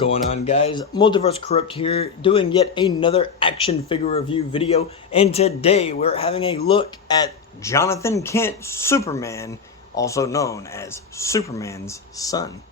going on, guys? Multiverse Corrupt here, doing yet another action figure review video, and today we're having a look at Jonathan Kent Superman, also known as Superman's son.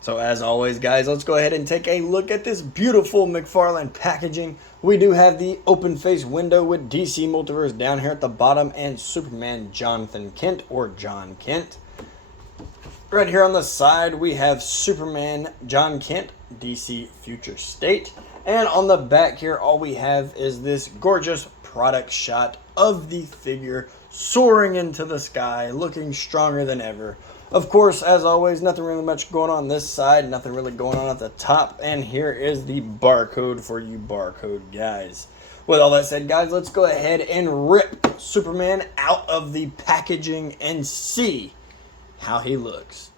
So as always, guys, let's go ahead and take a look at this beautiful Mcfarlane packaging. We do have the open face window with DC Multiverse down here at the bottom and Superman Jonathan Kent, or John Kent. Right here on the side, we have Superman John Kent, DC Future State. And on the back here, all we have is this gorgeous product shot of the figure soaring into the sky, looking stronger than ever. Of course, as always, nothing really much going on this side, nothing really going on at the top. And here is the barcode for you barcode guys. With all that said, guys, let's go ahead and rip Superman out of the packaging and see how he looks.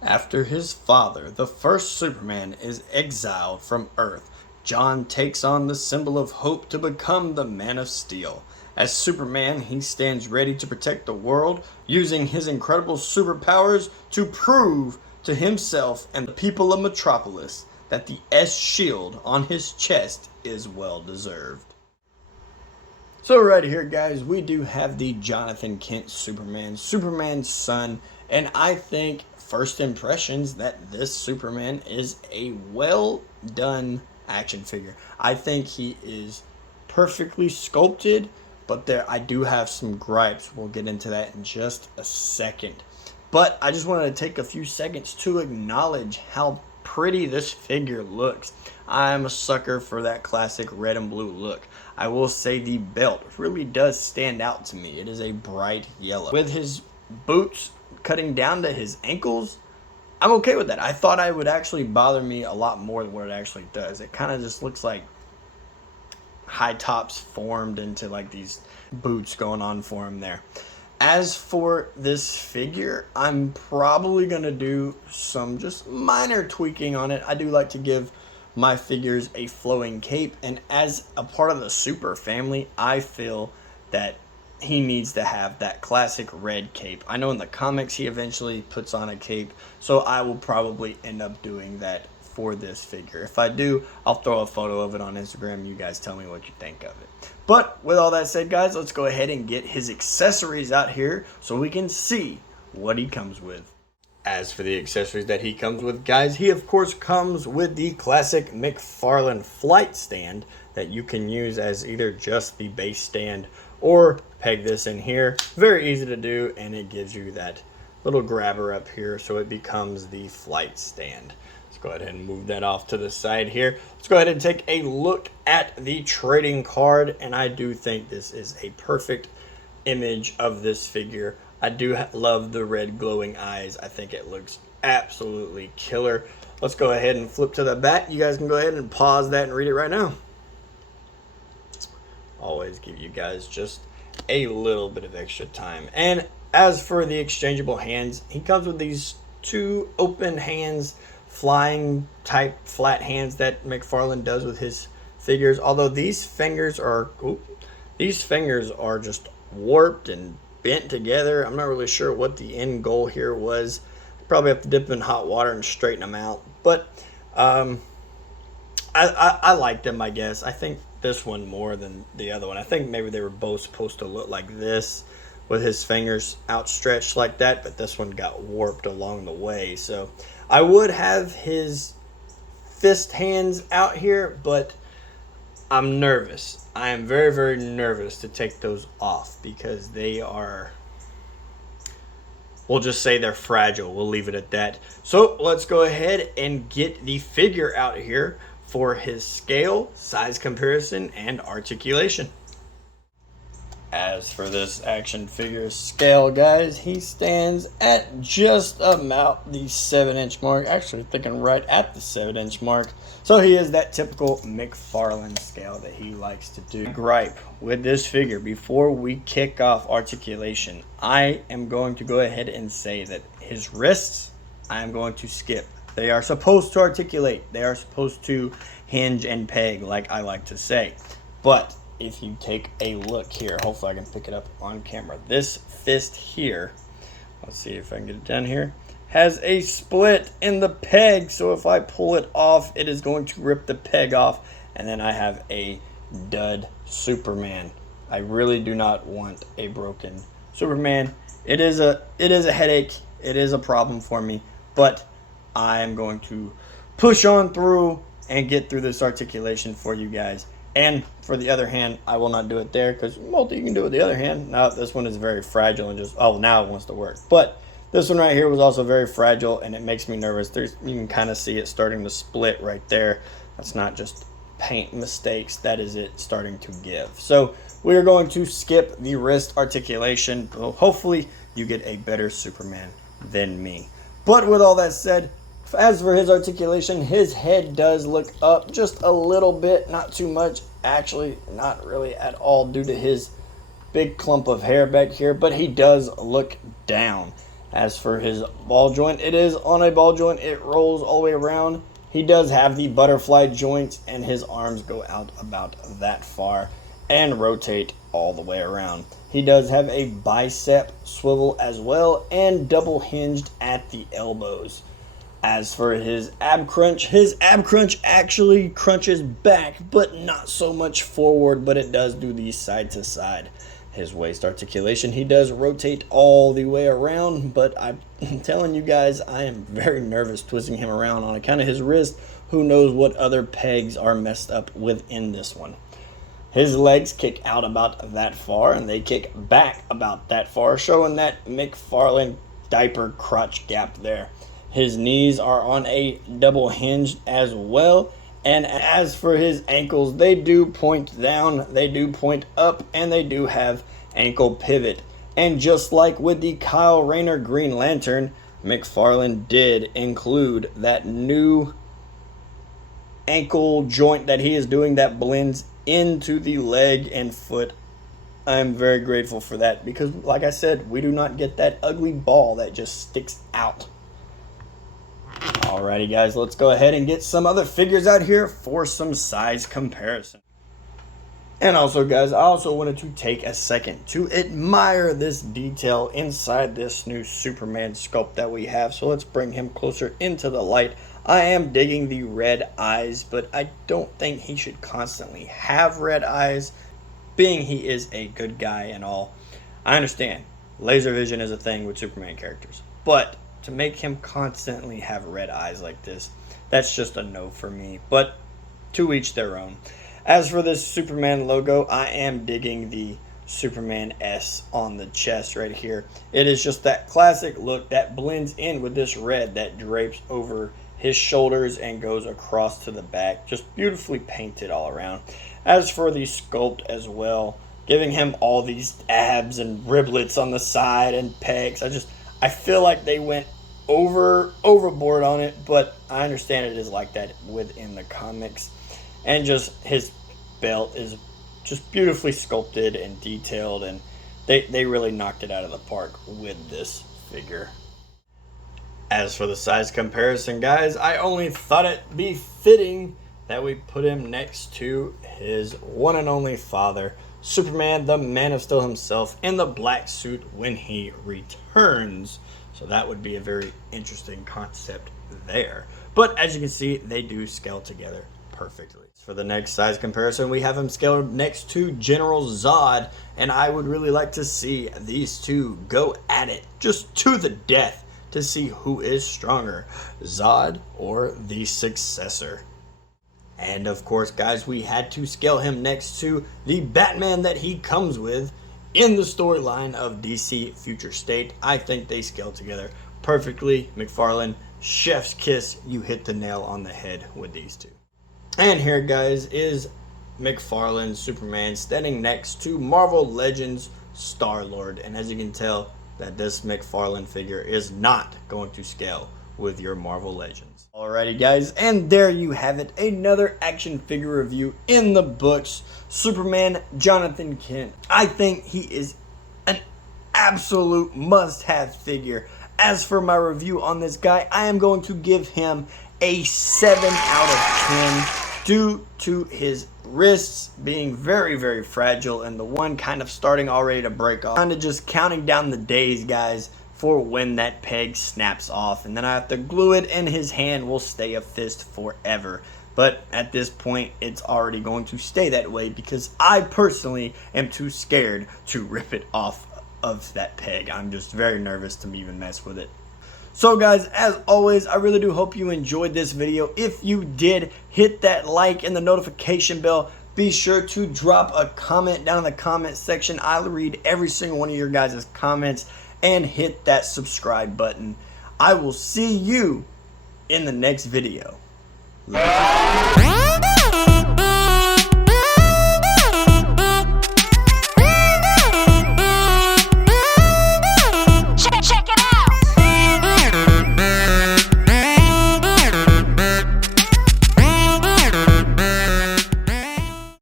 After his father, the first Superman, is exiled from Earth, John takes on the symbol of hope to become the Man of Steel. As Superman, he stands ready to protect the world, using his incredible superpowers to prove to himself and the people of Metropolis that the S shield on his chest is well deserved. So right here, guys, we do have the Jonathan Kent Superman, Superman's son, and I think first impressions that this Superman is a well done action figure. I think he is perfectly sculpted, but I do have some gripes. We'll get into that in just a second. But I just wanted to take a few seconds to acknowledge how pretty this figure looks. I'm a sucker for that classic red and blue look. I will say the belt really does stand out to me. It is a bright yellow. With his boots cutting down to his ankles, I'm okay with that. I thought it would actually bother me a lot more than what it actually does. It kind of just looks like high tops formed into like these boots going on for him there. As for this figure, I'm probably going to do some just minor tweaking on it. I do like to give my figures a flowing cape, and as a part of the Super family, I feel that he needs to have that classic red cape. I know in the comics he eventually puts on a cape, so I will probably end up doing that for this figure. If I do, I'll throw a photo of it on Instagram. You guys tell me what you think of it. But with all that said, guys, let's go ahead and get his accessories out here so we can see what he comes with. As for the accessories that he comes with, guys, he of course comes with the classic Mcfarlane flight stand that you can use as either just the base stand or peg this in here. Very easy to do, and it gives you that little grabber up here so it becomes the flight stand. Let's go ahead and move that off to the side here. Let's go ahead and take a look at the trading card, and I do think this is a perfect image of this figure. I do love the red glowing eyes. I think it looks absolutely killer. Let's go ahead and flip to the back. You guys can go ahead and pause that and read it right now. Always give you guys just a little bit of extra time. And as for the exchangeable hands, he comes with these two open hands, flying type flat hands that Mcfarlane does with his figures. Although these fingers are just warped and bent together. I'm not really sure what the end goal here was. Probably have to dip them in hot water and straighten them out. But I liked them, I guess. I think this one more than the other one. I think maybe they were both supposed to look like this with his fingers outstretched like that, but this one got warped along the way. So I would have his fist hands out here, but I'm nervous. I am very, very nervous to take those off because they are, we'll just say they're fragile. We'll leave it at that. So let's go ahead and get the figure out here for his scale, size comparison, and articulation. As for this action figure scale, guys, he stands at just about the 7-inch mark. Actually thinking right at the 7-inch mark. So he is that typical Mcfarlane scale that he likes to do. Gripe with this figure, before we kick off articulation, I am going to go ahead and say that his wrists, I am going to skip. They are supposed to articulate. They are supposed to hinge and peg, like I like to say. But if you take a look here, hopefully I can pick it up on camera. This fist here, let's see if I can get it down here, has a split in the peg, so if I pull it off, it is going to rip the peg off, and then I have a dud Superman. I really do not want a broken Superman. It is a headache. It is a problem for me, but I am going to push on through and get through this articulation for you guys. And for the other hand, I will not do it there because multi you can do it with the other hand. Now this one is very fragile and just, oh, now it wants to work. But this one right here was also very fragile and it makes me nervous. You can kind of see it starting to split right there. That's not just paint mistakes. That is it starting to give. So we are going to skip the wrist articulation. Well, hopefully you get a better Superman than me. But with all that said, as for his articulation, his head does look up just a little bit, not too much, actually not really at all due to his big clump of hair back here, but he does look down. As for his ball joint, it is on a ball joint, it rolls all the way around. He does have the butterfly joints and his arms go out about that far and rotate all the way around. He does have a bicep swivel as well and double hinged at the elbows. As for his ab crunch actually crunches back, but not so much forward, but it does do the side to side. His waist articulation, he does rotate all the way around, but I'm telling you guys, I am very nervous twisting him around on account of his wrist. Who knows what other pegs are messed up within this one. His legs kick out about that far, and they kick back about that far, showing that Mcfarlane diaper crotch gap there. His knees are on a double hinge as well. And as for his ankles, they do point down, they do point up, and they do have ankle pivot. And just like with the Kyle Rayner Green Lantern, Mcfarlane did include that new ankle joint that he is doing that blends into the leg and foot. I'm very grateful for that because, like I said, we do not get that ugly ball that just sticks out. Alrighty guys, let's go ahead and get some other figures out here for some size comparison. And also guys, I also wanted to take a second to admire this detail inside this new Superman sculpt that we have. So let's bring him closer into the light. I am digging the red eyes, but I don't think he should constantly have red eyes, being he is a good guy and all. I understand, laser vision is a thing with Superman characters, but to make him constantly have red eyes like this, that's just a no for me, but to each their own. As for this Superman logo, I am digging the Superman S on the chest right here. It is just that classic look that blends in with this red that drapes over his shoulders and goes across to the back. Just beautifully painted all around. As for the sculpt as well, giving him all these abs and riblets on the side and pecs, I feel like they went overboard on it, but I understand it is like that within the comics. And just his belt is just beautifully sculpted and detailed, and they really knocked it out of the park with this figure. As for the size comparison, guys, I only thought it be fitting that we put him next to his one and only father, Superman, the Man of Steel himself, in the black suit when he returns. So that would be a very interesting concept there. But as you can see, they do scale together perfectly. For the next size comparison, we have him scaled next to General Zod, and I would really like to see these two go at it just to the death to see who is stronger, Zod or the successor. And of course, guys, we had to scale him next to the Batman that he comes with in the storyline of DC Future State. I think they scale together perfectly. Mcfarlane, chef's kiss. You hit the nail on the head with these two. And here, guys, is Mcfarlane Superman standing next to Marvel Legends Star-Lord. And as you can tell, that this Mcfarlane figure is not going to scale with your Marvel Legends. Alrighty guys, and there you have it, another action figure review in the books. Superman Jonathan Kent. I think he is an absolute must-have figure. As for my review on this guy, I am going to give him a 7 out of 10 due to his wrists being very, very fragile and the one kind of starting already to break off. Kind of just counting down the days, guys, for when that peg snaps off, and then I have to glue it and his hand will stay a fist forever. But at this point, it's already going to stay that way because I personally am too scared to rip it off of that peg. I'm just very nervous to even mess with it. So guys, as always, I really do hope you enjoyed this video. If you did, hit that like and the notification bell. Be sure to drop a comment down in the comment section. I'll read every single one of your guys' comments, and hit that subscribe button. I will see you in the next video. Later.